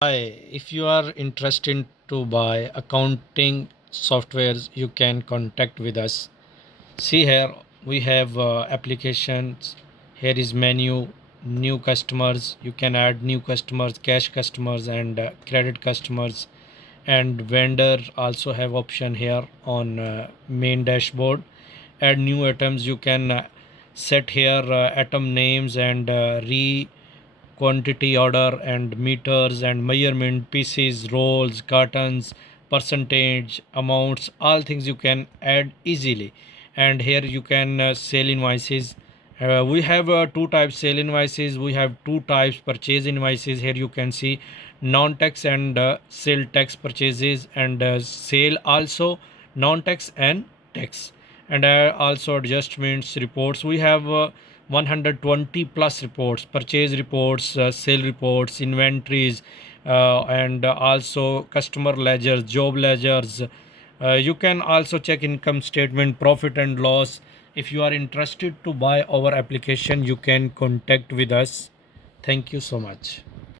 Hi, if you are interested to buy accounting softwares, you can contact with us. See here, we have applications. Here is menu, new customers. You can add new customers, cash customers, and credit customers. And vendor also have option here on main dashboard. Add new items. You can set here atom names and re quantity order and meters and measurement pieces rolls cartons percentage amounts, all things you can add easily. And here you can sell invoices. We have two types sale invoices, we have two types purchase invoices. Here you can see non-tax and sale tax purchases, and sale also non-tax and tax. And also adjustments reports, we have 120 plus reports, purchase reports, sale reports, inventories, and also customer ledgers, job ledgers. You can also check income statement, profit and loss. If you are interested to buy our application, you can contact with us. Thank you so much.